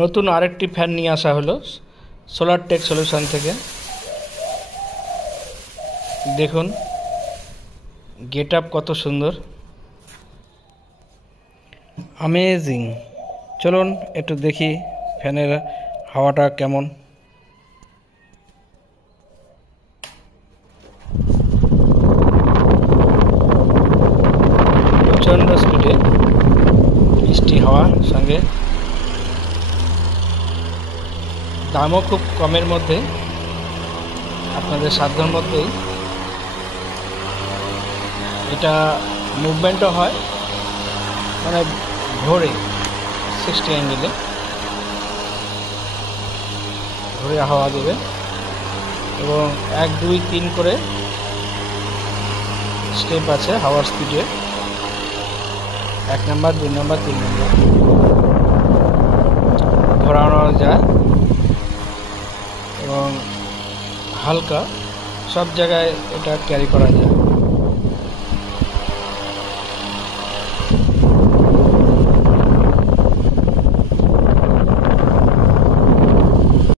নতুন আরেকটি ফ্যান নিয়ে আসা হলো সোলার টেক সলিউশন থেকে। দেখুন গেটআপ কত সুন্দর, অ্যামেজিং। চলুন একটু দেখি ফ্যানের হাওয়াটা কেমন। প্রচণ্ড স্পিডে মিষ্টি হাওয়ার সঙ্গে, দামও খুব কমের মধ্যে, আপনাদের সাধ্যের মধ্যেই। এটা মুভমেন্টও হয়, মানে ঘোরে 60 অ্যাঙ্গেলে ঘুরে হাওয়া দেবে, এবং 1 2 3 করে স্টেপ আছে হাওয়ার স্পিডে। 1 নাম্বার 2 নাম্বার 3 নাম্বার ঘোরানো যায়, এবং হালকা সব জায়গায় এটা ক্যারি করা যায়।